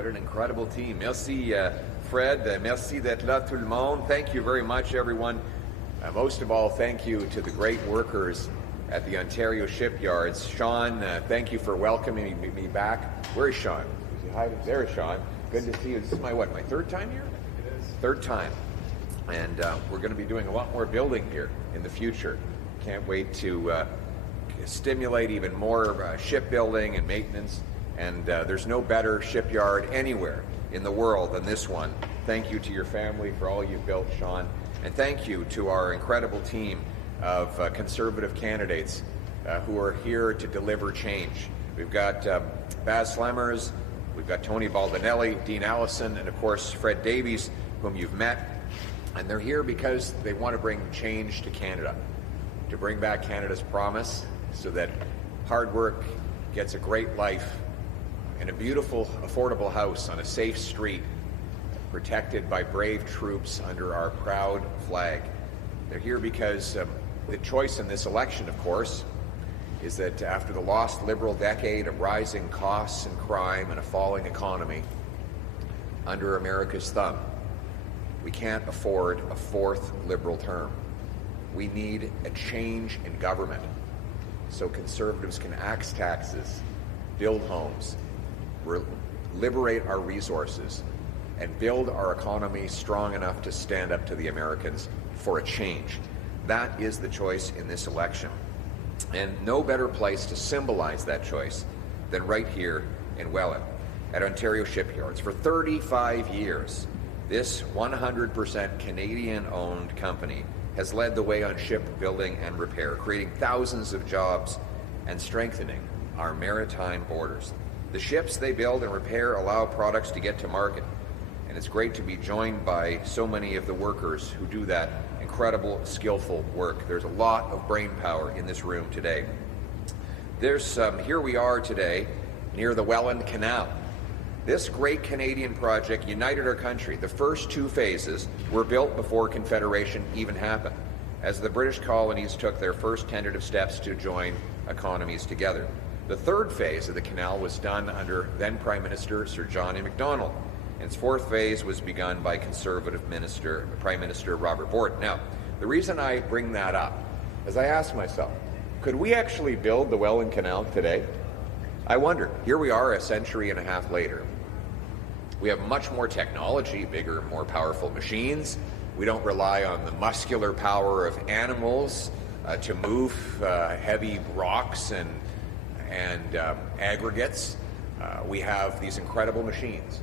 What an incredible team. Merci, Fred. Merci d'être là, tout le monde. Thank you very much, everyone. Most of all, thank you to the great workers at the Ontario shipyards. Sean, thank you for welcoming me back. Where is Sean? Is he hiding? There is Sean. Good to see you. This is my third time here? It is. Third time. And we're going to be doing a lot more building here in the future. Can't wait to stimulate even more shipbuilding and maintenance. And there's no better shipyard anywhere in the world than this one. Thank you to your family for all you've built, Sean. And thank you to our incredible team of conservative candidates who are here to deliver change. We've got Baz Slemmers, we've got Tony Baldinelli, Dean Allison, and of course Fred Davies, whom you've met. And they're here because they want to bring change to Canada, to bring back Canada's promise so that hard work gets a great life in a beautiful, affordable house on a safe street, protected by brave troops under our proud flag. They're here because the choice in this election, of course, is that after the lost Liberal decade of rising costs and crime and a falling economy under America's thumb, we can't afford a fourth Liberal term. We need a change in government so Conservatives can axe taxes, build homes, liberate our resources, and build our economy strong enough to stand up to the Americans for a change. That is the choice in this election. And no better place to symbolize that choice than right here in Welland at Ontario Shipyards. For 35 years, this 100% Canadian-owned company has led the way on shipbuilding and repair, creating thousands of jobs and strengthening our maritime borders. The ships they build and repair allow products to get to market, and it's great to be joined by so many of the workers who do that incredible, skillful work. There's a lot of brain power in this room today. Here we are today near the Welland Canal. This great Canadian project united our country. The first two phases were built before Confederation even happened, as the British colonies took their first tentative steps to join economies together. The third phase of the canal was done under then Prime Minister Sir John A. Macdonald, and its fourth phase was begun by Conservative Prime Minister Robert Borden. Now, the reason I bring that up is I ask myself, could we actually build the Welland Canal today? I wonder. Here we are a century and a half later. We have much more technology, bigger, more powerful machines. We don't rely on the muscular power of animals to move heavy rocks and aggregates. We have these incredible machines.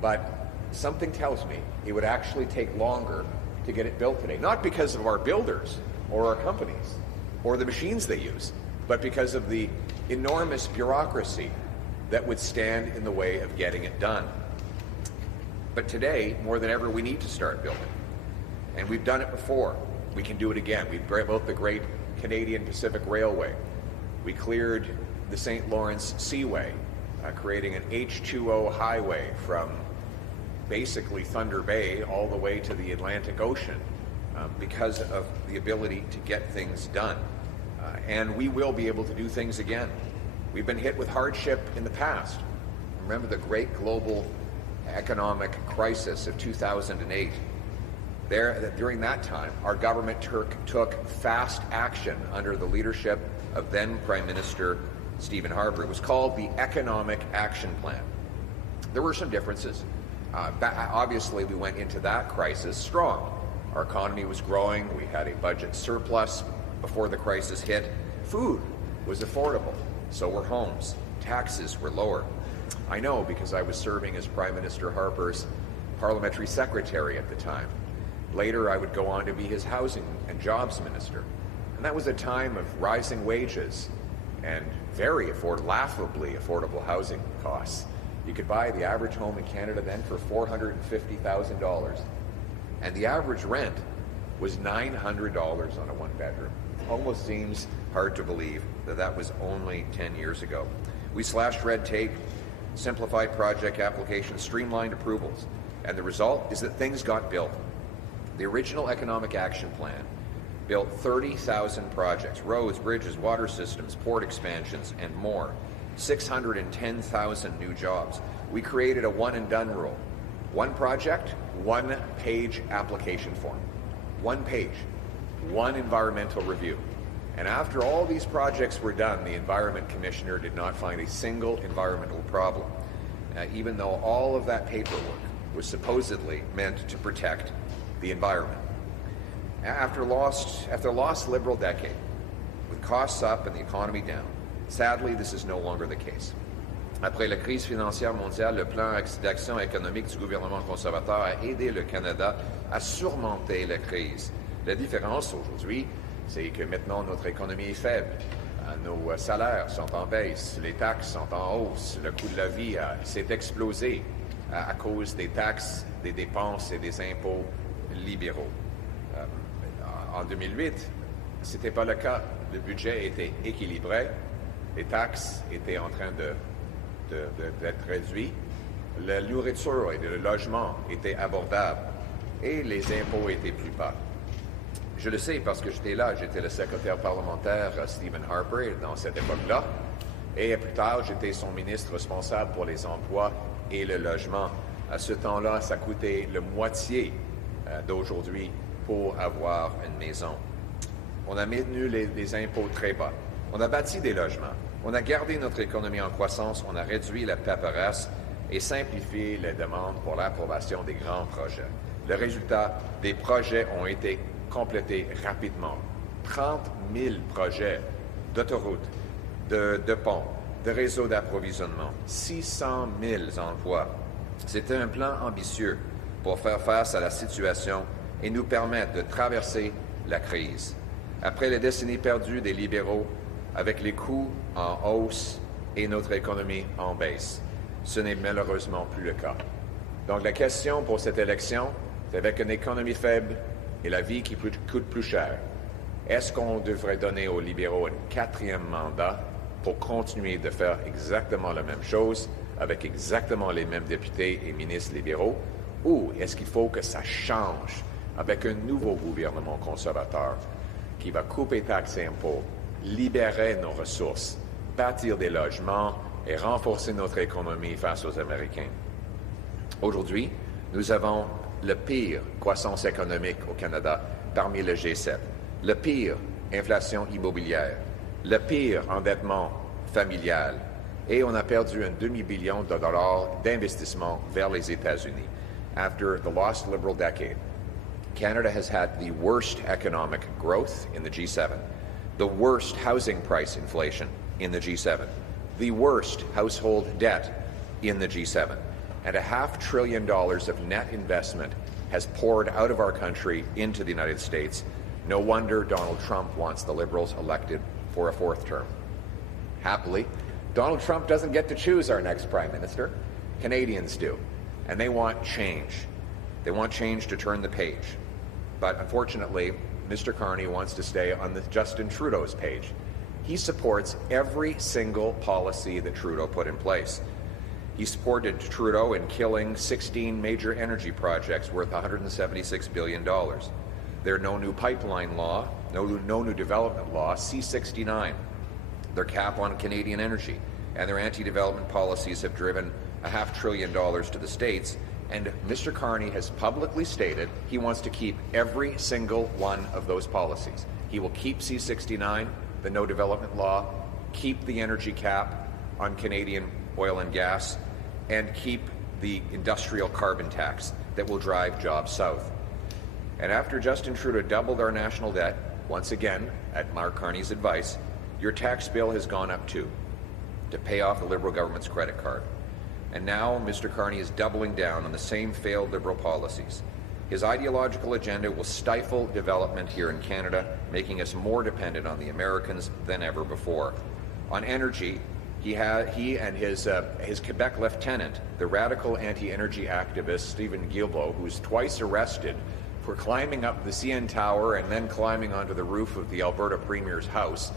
But something tells me it would actually take longer to get it built today. Not because of our builders or our companies or the machines they use, but because of the enormous bureaucracy that would stand in the way of getting it done. But today, more than ever, we need to start building. And we've done it before. We can do it again. We built the great Canadian Pacific Railway. We cleared the St. Lawrence Seaway, creating an H2O highway from basically Thunder Bay all the way to the Atlantic Ocean because of the ability to get things done. And we will be able to do things again. We've been hit with hardship in the past. Remember the great global economic crisis of 2008. During that time, our government took fast action under the leadership of then Prime Minister Stephen Harper. It was called the Economic Action Plan. There were some differences. Obviously, we went into that crisis strong. Our economy was growing. We had a budget surplus before the crisis hit. Food was affordable. So were homes. Taxes were lower. I know because I was serving as Prime Minister Harper's parliamentary secretary at the time. Later, I would go on to be his housing and jobs minister. And that was a time of rising wages and very laughably affordable housing costs. You could buy the average home in Canada then for $450,000. And the average rent was $900 on a one-bedroom. Almost seems hard to believe that that was only 10 years ago. We slashed red tape, simplified project applications, streamlined approvals, and the result is that things got built. The original Economic Action Plan built 30,000 projects, roads, bridges, water systems, port expansions, and more. 610,000 new jobs. we created a one-and-done rule. One project, one-page application form. One page, one environmental review. And after all these projects were done, the Environment Commissioner did not find a single environmental problem, even though all of that paperwork was supposedly meant to protect the environment. After a lost Liberal decade, with costs up and the economy down, sadly, this is no longer the case. Après la crise financière mondiale, le plan d'action économique du gouvernement conservateur a aidé le Canada à surmonter la crise. La différence aujourd'hui, c'est que maintenant notre économie est faible. Nos salaires sont en baisse, les taxes sont en hausse, le coût de la vie s'est explosé à cause des taxes, des dépenses et des impôts libéraux. En 2008, ce n'était pas le cas. Le budget était équilibré, les taxes étaient en train d'être réduites, la nourriture et le logement étaient abordables et les impôts étaient plus bas. Je le sais parce que j'étais là, j'étais le secrétaire parlementaire Stephen Harper dans cette époque-là, et plus tard, j'étais son ministre responsable pour les emplois et le logement. À ce temps-là, ça coûtait la moitié d'aujourd'hui pour avoir une maison. On a maintenu les impôts très bas. On a bâti des logements. On a gardé notre économie en croissance. On a réduit la paperasse et simplifié les demandes pour l'approbation des grands projets. Le résultat, des projets ont été complétés rapidement. 30 000 projets d'autoroutes, de ponts, de réseaux d'approvisionnement, 600 000 emplois. C'était un plan ambitieux pour faire face à la situation et nous permettre de traverser la crise. Après les décennies perdues des libéraux, avec les coûts en hausse et notre économie en baisse, ce n'est malheureusement plus le cas. Donc la question pour cette élection, c'est avec une économie faible et la vie qui coûte plus cher, est-ce qu'on devrait donner aux libéraux un quatrième mandat pour continuer de faire exactement la même chose avec exactement les mêmes députés et ministres libéraux, ou est-ce qu'il faut que ça change avec un nouveau gouvernement conservateur qui va couper taxes et impôts, libérer nos ressources, bâtir des logements et renforcer notre économie face aux Américains? Aujourd'hui, nous avons le pire croissance économique au Canada parmi le G7, le pire inflation immobilière, le pire endettement familial, et on a perdu un demi-billion de dollars d'investissement vers les États-Unis. After the lost Liberal decade, Canada has had the worst economic growth in the G7, the worst housing price inflation in the G7, the worst household debt in the G7, and $500 billion of net investment has poured out of our country into the United States. No wonder Donald Trump wants the Liberals elected for a fourth term. Happily, Donald Trump doesn't get to choose our next Prime Minister. Canadians do, and they want change. They want change to turn the page. But unfortunately, Mr. Carney wants to stay on the Justin Trudeau's page. He supports every single policy that Trudeau put in place. He supported Trudeau in killing 16 major energy projects worth $176 billion. There are no new pipeline law, no new development law, C-69, their cap on Canadian energy, and their anti-development policies have driven $500 billion to the States. And Mr. Carney has publicly stated he wants to keep every single one of those policies. He will keep C-69, the no development law, keep the energy cap on Canadian oil and gas, and keep the industrial carbon tax that will drive jobs south. And after Justin Trudeau doubled our national debt, once again, at Mark Carney's advice, your tax bill has gone up too, to pay off the Liberal government's credit card. And now Mr. Carney is doubling down on the same failed Liberal policies. His ideological agenda will stifle development here in Canada, making us more dependent on the Americans than ever before. On energy, he and his Quebec lieutenant, the radical anti-energy activist Stephen Guilbeault, who was twice arrested for climbing up the CN Tower and then climbing onto the roof of the Alberta Premier's house,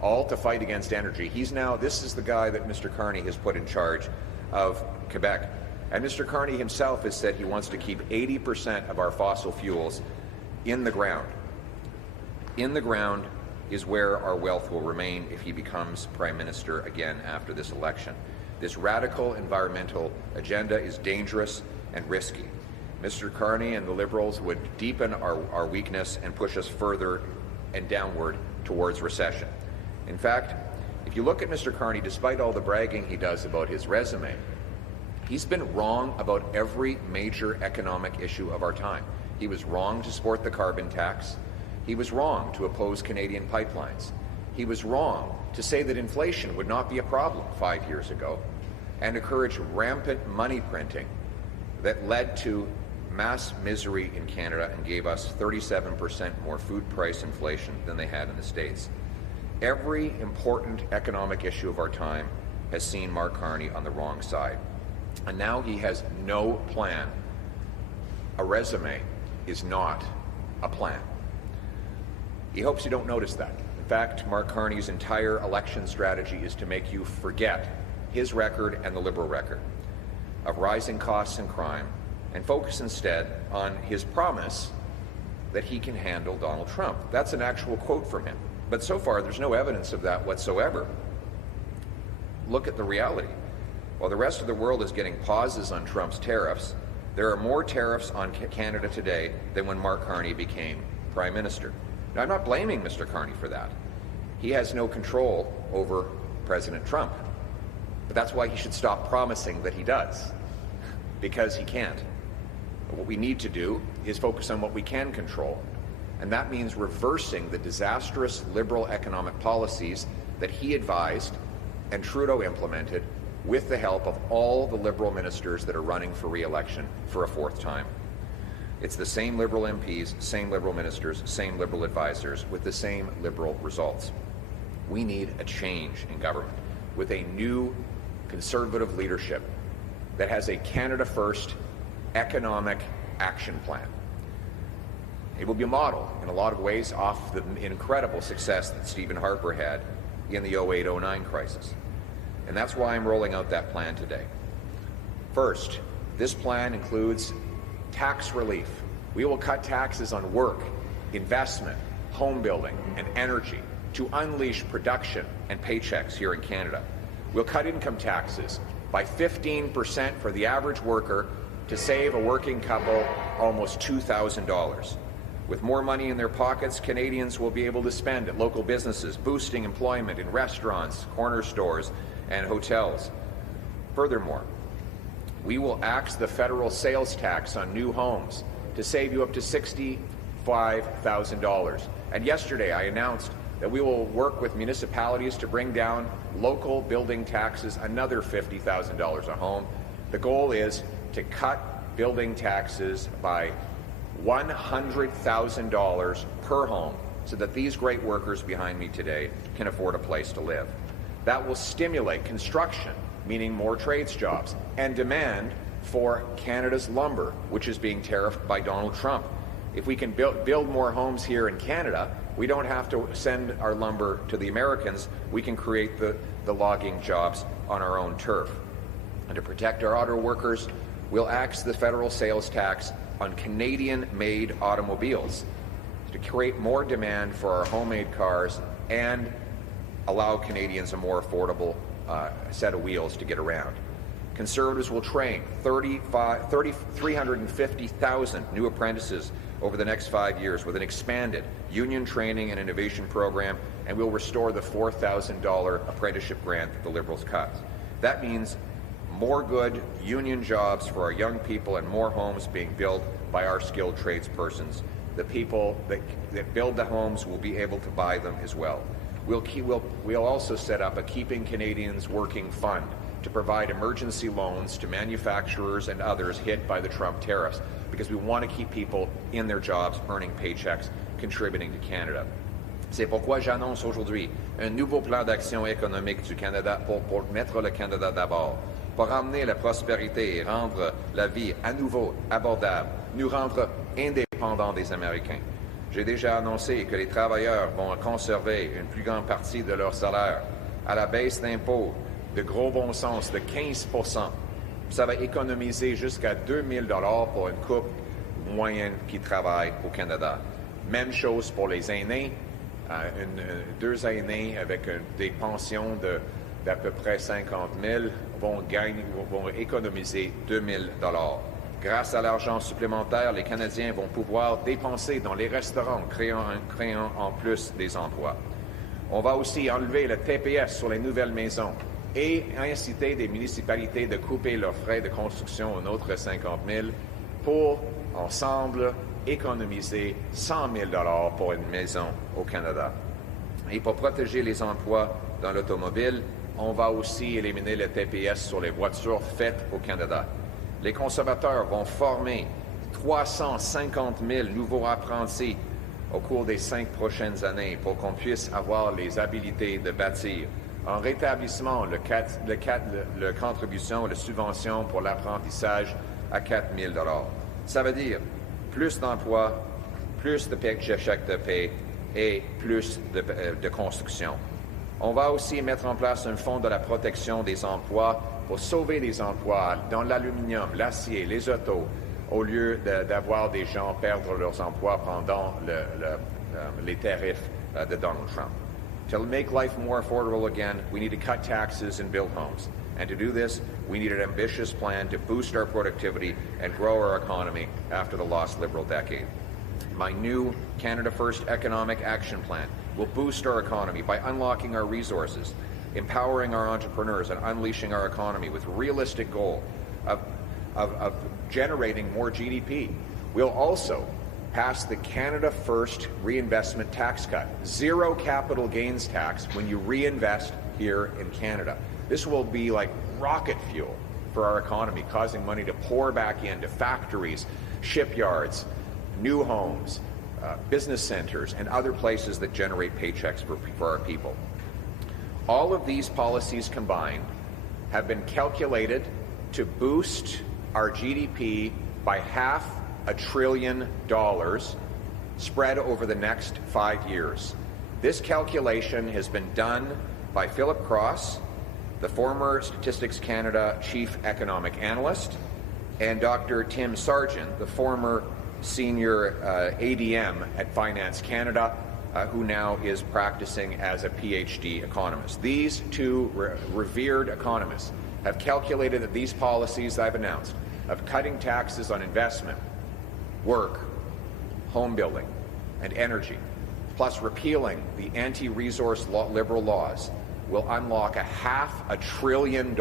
all to fight against energy. This is the guy that Mr. Carney has put in charge of Quebec. And Mr. Carney himself has said he wants to keep 80% of our fossil fuels in the ground. In the ground is where our wealth will remain if he becomes Prime Minister again after this election. This radical environmental agenda is dangerous and risky. Mr. Carney and the Liberals would deepen our weakness and push us further and downward towards recession. In fact, if you look at Mr. Carney, despite all the bragging he does about his resume, he's been wrong about every major economic issue of our time. He was wrong to support the carbon tax. He was wrong to oppose Canadian pipelines. He was wrong to say that inflation would not be a problem 5 years ago and encourage rampant money printing that led to mass misery in Canada and gave us 37% more food price inflation than they had in the States. Every important economic issue of our time has seen Mark Carney on the wrong side. And now he has no plan. A resume is not a plan. He hopes you don't notice that. In fact, Mark Carney's entire election strategy is to make you forget his record and the Liberal record of rising costs and crime and focus instead on his promise that he can handle Donald Trump. That's an actual quote from him. But so far, there's no evidence of that whatsoever. Look at the reality. While the rest of the world is getting pauses on Trump's tariffs, there are more tariffs on Canada today than when Mark Carney became Prime Minister. Now, I'm not blaming Mr. Carney for that. He has no control over President Trump. But that's why he should stop promising that he does, because he can't. But what we need to do is focus on what we can control. And that means reversing the disastrous Liberal economic policies that he advised and Trudeau implemented with the help of all the Liberal ministers that are running for re-election for a fourth time. It's the same Liberal MPs, same Liberal ministers, same Liberal advisors with the same Liberal results. We need a change in government with a new Conservative leadership that has a Canada First economic action plan. It will be modeled in a lot of ways off the incredible success that Stephen Harper had in the 08-09 crisis. And that's why I'm rolling out that plan today. First, this plan includes tax relief. We will cut taxes on work, investment, home building, and energy to unleash production and paychecks here in Canada. We'll cut income taxes by 15% for the average worker to save a working couple almost $2,000. With more money in their pockets, Canadians will be able to spend at local businesses, boosting employment in restaurants, corner stores, and hotels. Furthermore, we will axe the federal sales tax on new homes to save you up to $65,000. And yesterday I announced that we will work with municipalities to bring down local building taxes another $50,000 a home. The goal is to cut building taxes by $100,000 per home so that these great workers behind me today can afford a place to live. That will stimulate construction, meaning more trades jobs, and demand for Canada's lumber, which is being tariffed by Donald Trump. If we can build more homes here in Canada, we don't have to send our lumber to the Americans. We can create the logging jobs on our own turf. And to protect our auto workers, we'll axe the federal sales tax on Canadian-made automobiles to create more demand for our homemade cars and allow Canadians a more affordable set of wheels to get around. Conservatives will train 350,000 new apprentices over the next 5 years with an expanded union training and innovation program, and we'll restore the $4,000 apprenticeship grant that the Liberals cut. That means more good union jobs for our young people and more homes being built by our skilled tradespersons. The people that build the homes will be able to buy them as well. We'll also set up a Keeping Canadians Working Fund to provide emergency loans to manufacturers and others hit by the Trump tariffs, because we want to keep people in their jobs, earning paychecks, contributing to Canada. C'est pourquoi j'annonce aujourd'hui un nouveau plan d'action économique du Canada pour mettre le Canada d'abord, pour ramener la prospérité et rendre la vie à nouveau abordable, nous rendre indépendants des Américains. J'ai déjà annoncé que les travailleurs vont conserver une plus grande partie de leur salaire à la baisse d'impôts de gros bon sens de 15%. Ça va économiser jusqu'à 2 000 $ pour une couple moyenne qui travaille au Canada. Même chose pour les aînés, deux aînés avec des pensions de d'à peu près 50 000 vont économiser 2 000 $. Grâce à l'argent supplémentaire, les Canadiens vont pouvoir dépenser dans les restaurants, créant en plus des emplois. On va aussi enlever le TPS sur les nouvelles maisons et inciter des municipalités de couper leurs frais de construction un autre 50 000 pour, ensemble, économiser 100 000 $ pour une maison au Canada. Et pour protéger les emplois dans l'automobile, on va aussi éliminer le TPS sur les voitures faites au Canada. Les conservateurs vont former 350 000 nouveaux apprentis au cours des 5 prochaines années pour qu'on puisse avoir les habiletés de bâtir. En rétablissement, le contribution, la subvention pour l'apprentissage à 4 000 $. Ça veut dire plus d'emplois, plus de chèques de paie et plus de construction. On va aussi mettre en place un fonds de la protection des emplois pour sauver les emplois dans l'aluminium, l'acier, les autos, au lieu d'avoir des gens perdre leurs emplois pendant les tarifs de Donald Trump. To make life more affordable again, we need to cut taxes and build homes. And to do this, we need an ambitious plan to boost our productivity and grow our economy after the lost Liberal decade. My new Canada First Economic Action Plan will boost our economy by unlocking our resources, empowering our entrepreneurs, and unleashing our economy with realistic goal of generating more GDP. We'll also pass the Canada First Reinvestment Tax Cut, zero capital gains tax when you reinvest here in Canada. This will be like rocket fuel for our economy, causing money to pour back into factories, shipyards, new homes, business centers, and other places that generate paychecks for our people. All of these policies combined have been calculated to boost our GDP by $500 billion spread over the next 5 years. This calculation has been done by Philip Cross, the former Statistics Canada Chief Economic Analyst, and Dr. Tim Sargent, the former Senior ADM at Finance Canada, who now is practicing as a PhD economist. These two revered economists have calculated that these policies I've announced of cutting taxes on investment, work, home building, and energy, plus repealing the anti-resource liberal laws, will unlock $500 billion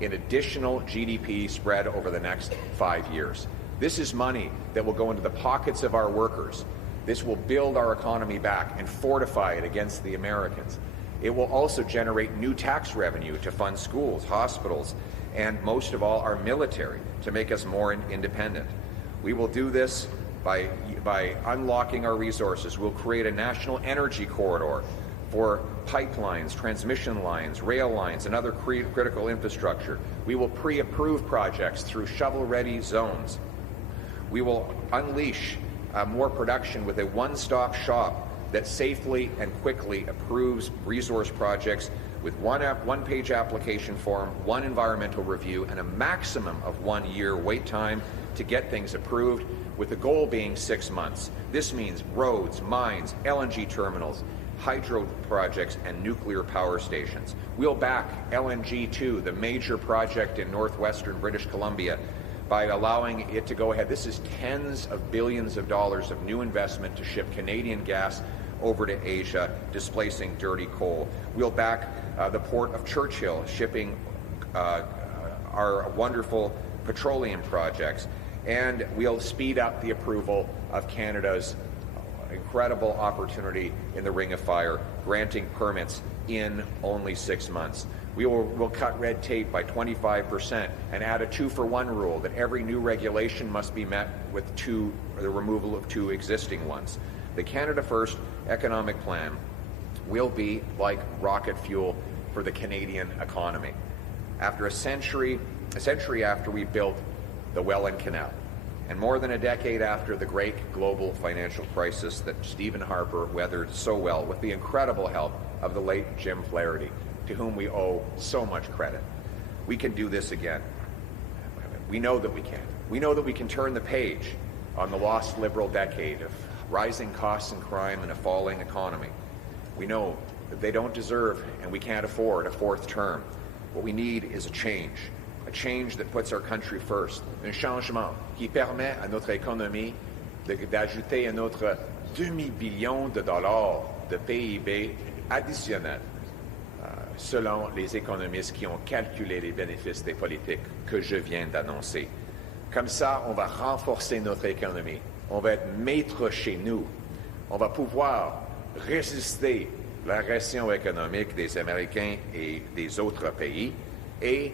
in additional GDP spread over the next 5 years. This is money that will go into the pockets of our workers. This will build our economy back and fortify it against the Americans. It will also generate new tax revenue to fund schools, hospitals, and most of all, our military, to make us more independent. We will do this by unlocking our resources. We'll create a national energy corridor for pipelines, transmission lines, rail lines, and other critical infrastructure. We will pre-approve projects through shovel-ready zones. We will unleash more production with a one-stop shop that safely and quickly approves resource projects with one-page application form, one environmental review, and a maximum of 1 year wait time to get things approved, with the goal being 6 months. This means roads, mines, LNG terminals, hydro projects, and nuclear power stations. We'll back LNG 2, the major project in northwestern British Columbia, by allowing it to go ahead. This is tens of billions of dollars of new investment to ship Canadian gas over to Asia, displacing dirty coal. We'll back the Port of Churchill, shipping our wonderful petroleum projects, and we'll speed up the approval of Canada's incredible opportunity in the Ring of Fire, granting permits in only 6 months. We'll cut red tape by 25% and add a 2-for-1 rule that every new regulation must be met with the removal of 2 existing ones. The Canada First economic plan will be like rocket fuel for the Canadian economy. After a century after we built the Welland Canal, and more than a decade after the great global financial crisis that Stephen Harper weathered so well with the incredible help of the late Jim Flaherty, to whom we owe so much credit. We can do this again. We know that we can. We know that we can turn the page on the lost Liberal decade of rising costs and crime and a falling economy. We know that they don't deserve and we can't afford a fourth term. What we need is a change that puts our country first. Un changement qui permet à notre économie d'ajouter un autre demi-billion de dollars de PIB additionnel, selon les économistes qui ont calculé les bénéfices des politiques que je viens d'annoncer. Comme ça, on va renforcer notre économie. On va être maître chez nous. On va pouvoir résister la récession économique des Américains et des autres pays et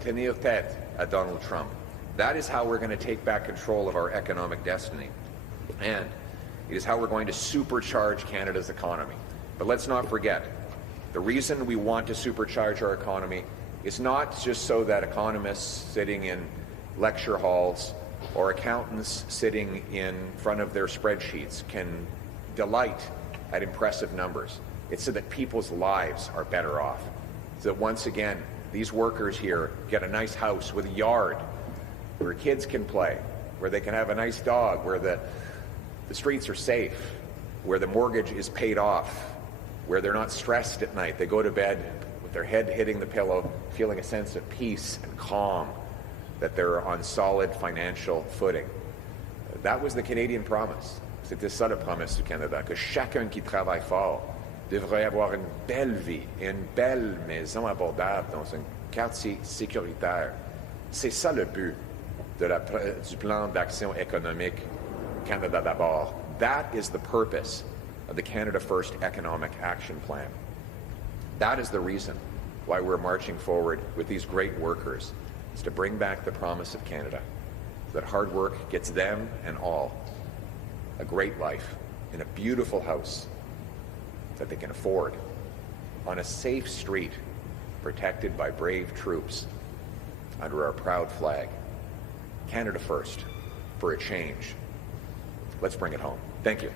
tenir tête à Donald Trump. That is how we're going to take back control of our economic destiny. And it is how we're going to supercharge Canada's economy. But let's not forget, the reason we want to supercharge our economy is not just so that economists sitting in lecture halls or accountants sitting in front of their spreadsheets can delight at impressive numbers. It's so that people's lives are better off. So that once again, these workers here get a nice house with a yard where kids can play, where they can have a nice dog, where the streets are safe, where the mortgage is paid off, where they're not stressed at night. They go to bed with their head hitting the pillow, feeling a sense of peace and calm, that they're on solid financial footing. That was the Canadian promise. C'était ça la promesse du Canada, que chacun qui travaille fort devrait avoir une belle vie et une belle maison abordable dans un quartier sécuritaire. C'est ça le but du plan d'action économique Canada d'abord. That is the purpose of the Canada First Economic Action Plan. That is the reason why we're marching forward with these great workers. It's to bring back the promise of Canada, that hard work gets them and all a great life in a beautiful house that they can afford, on a safe street protected by brave troops under our proud flag. Canada first, for a change. Let's bring it home. Thank you.